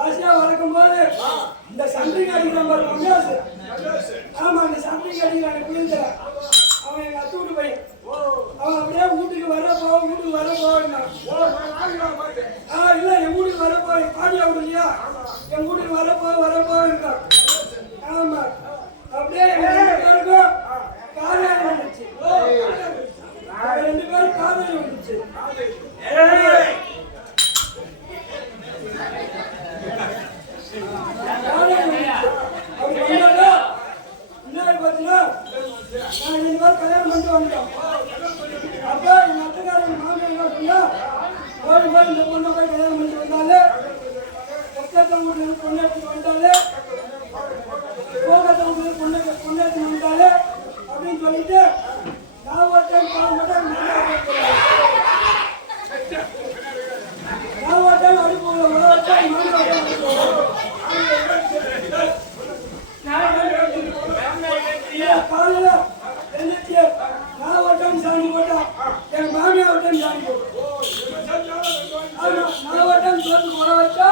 ஆசையா வளர்க்கும் போது இந்த சந்திரிகை அடிக்கிறான். ஆமா, இந்த சந்திரிகை அடிக்கிறான் புரியுது. அவன் எங்க அத்து வீட்டு பையன். அவன் அப்படியே வீட்டுக்கு வரப்போ இல்ல என் வீட்டுக்கு வரப்போ பாண்டியா வீடு இல்லையா, என் வீட்டுக்கு வரப்போ இருக்கான். ஆமா, அப்படியே பேருக்கும் காதல் வந்துச்சு. 2 பேரும் காதல் வந்துச்சு. கல்யாணம் பண்ணிட்டு வந்துட்டோம். அப்ப எங்க அத்தைக்காரங்க மாமியார் என்ன சொன்னா, போய் இந்த பொண்ணை போய் கல்யாணம் பண்ணிட்டு வந்தாலே, பொண்ணு பொண்ணு எடுத்துட்டு வந்துட்டாலே, போகத்தவங்களுக்கு பொண்ணு எடுத்துட்டு வந்துட்டாலே அப்படின்னு சொல்லிட்டு நான் ஒரு டைம் போக மாட்டேன். நான் ஒரு டைம் அடி போகல, ஒரு டைம் காலையில எழுந்திரிச்சு நான் ஒரு டைம் சாமி போட்டேன், எங்க மாமியா ஒரு டைம் சாமி போட்டேன். நான் ஒரு டைம் தோத்து போட வச்சா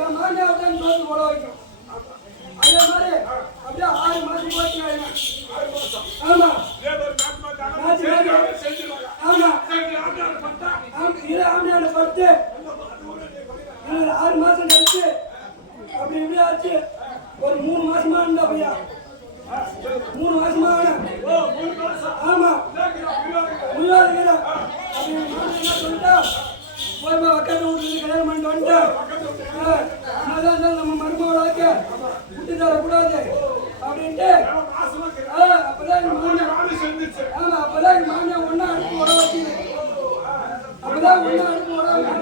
என் மாமியா ஒரு டைம் தோத்து போட வைக்கும். அதே மாதிரி அப்படியே 6 மாசம் போச்சு. ஆமா இது ஆமியான படுத்து 6 மாசம் கழிச்சு அப்படி இப்படி ஆச்சு. ஒரு 3 மாசமா இருந்தா பையா, 3 மாசமா ஆமா உயிரோட அப்படி என்ன சொல்லிட்டா, போய் பக்கத்து வீட்டுல கல்யாணம் பண்ணிட்டு வந்துட்டேன். நம்ம மருமகளாக்க விட்டு தரக்கூடாது அப்படின்ட்டு அப்பதான் எங்க மாமியா ஆமா அப்பதான் எங்க மாமியா ஒன்னா அடுப்பு உட வச்சு அப்பதான் ஒன்னா அடுப்பு உட வச்சு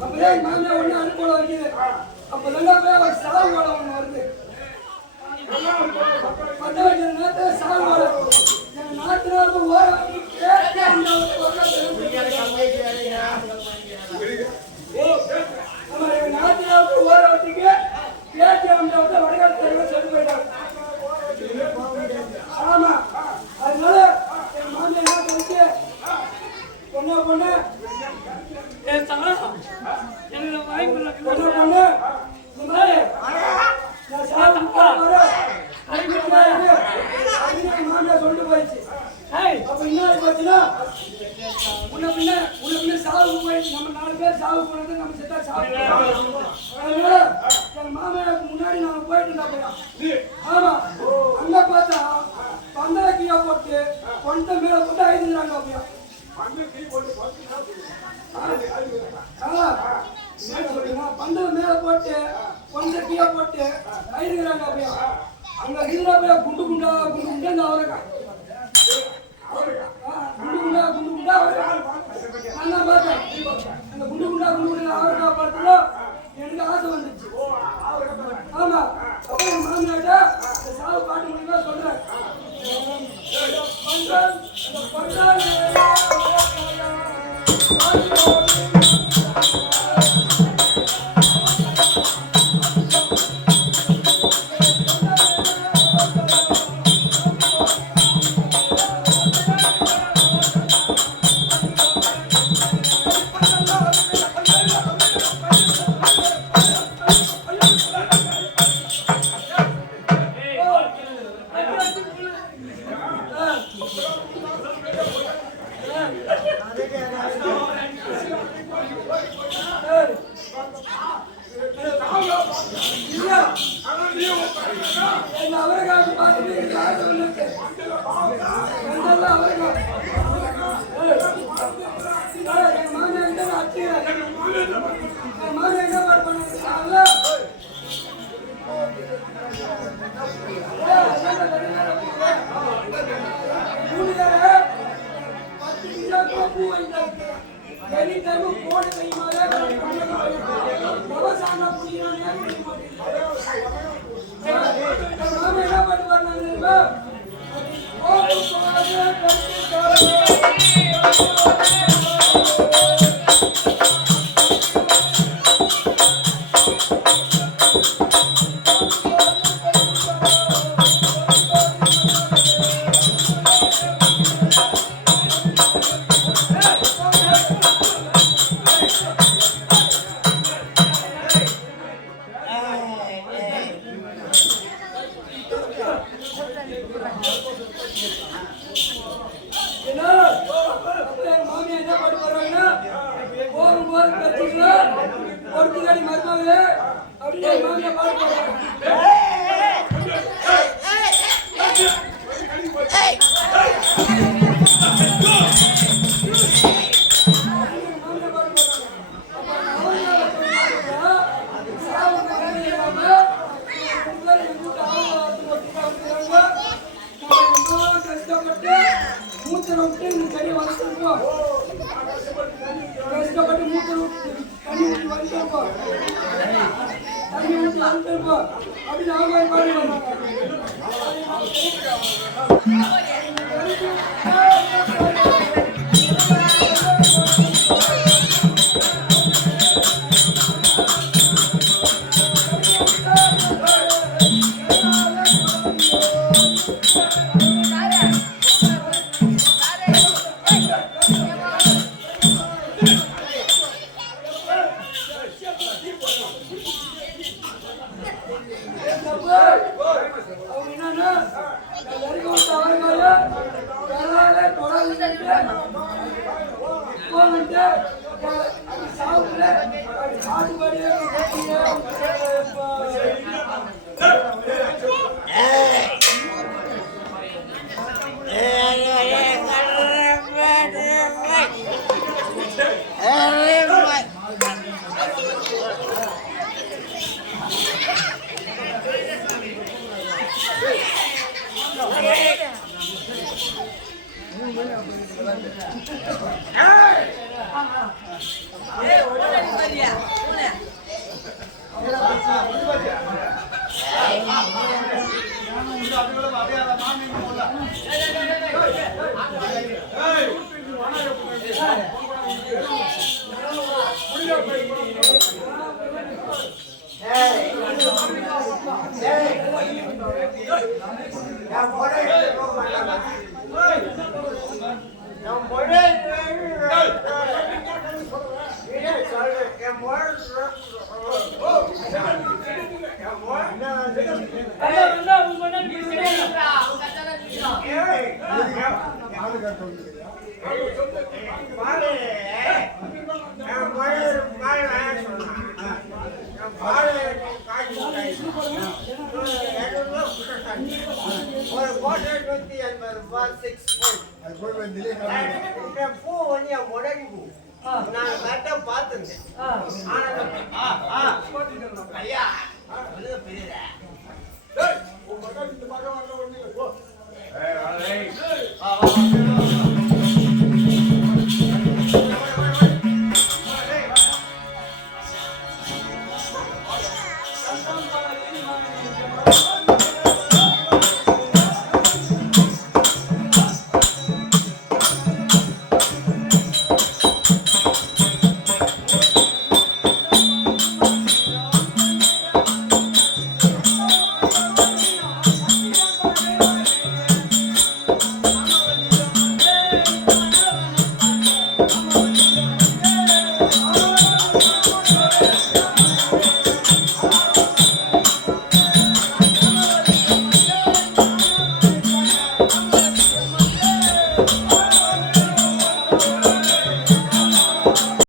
அப்பதான் எங்க மாமியா ஒன்னா அடுப்பு உட வைக்குது. அப்பதான் போய் ஒரு சாவு ஓட ஒண்ணு வருது. பத்த வைக்கிற நேரத்துல சாவு ஓட எங்க நாட்டுக்கு ஓட நாட்டுக்கு ஓர வச்சுக்கு பேச்சு வடகால சொல்லி போயிட்டாங்க. ஆமா, அதனால என் மாமியா என்ன பண்ணிச்சு, பொண்ணு இந்த மாதிரி நான் சாப்பிட்டு மாமியா சொல்லிட்டு போயிடுச்சு. அப்ப என்ன போச்சுன்னா, உன்ன பின்ன சாவு போயிடுச்சு. நம்ம 4 பேர் சாவு போனது நம்ம செத்தா சாவு. அதனால எங்க மாமியாருக்கு முன்னாடி நாங்க போயிட்டு இருந்தா போயா. ஆமா, அங்க பார்த்தா 15 கொண்ட மேல போட்டு ஐந்துறாங்க அப்படியா பந்தல மேல போட்டு கொஞ்ச கீழே போட்டு ஐந்துறாங்க அப்படியா அங்க இதுல போய் குண்டு குண்டா இந்த அவரைக்கா குண்டு குண்டா அவரைக்கா நான் பார்த்தேன் அந்த குண்டு குண்டா அவரைக்கா பார்த்ததோ எனக்கு ஆசை வந்துச்சு. ஆமா அப்ப என் மாமியாட்ட சாவு பாட்டு முடியுமா சொல்றேன். பாரு இது போடுங்க. ஒரு கோட்டை 180 ரூபாய் 6 பூ வந்து என் முடங்கி பூ நான் கரெக்டா பார்த்துருந்தேன். ஐயா பெரிய உன் பக்கம் இந்த பக்கம் வரணும்.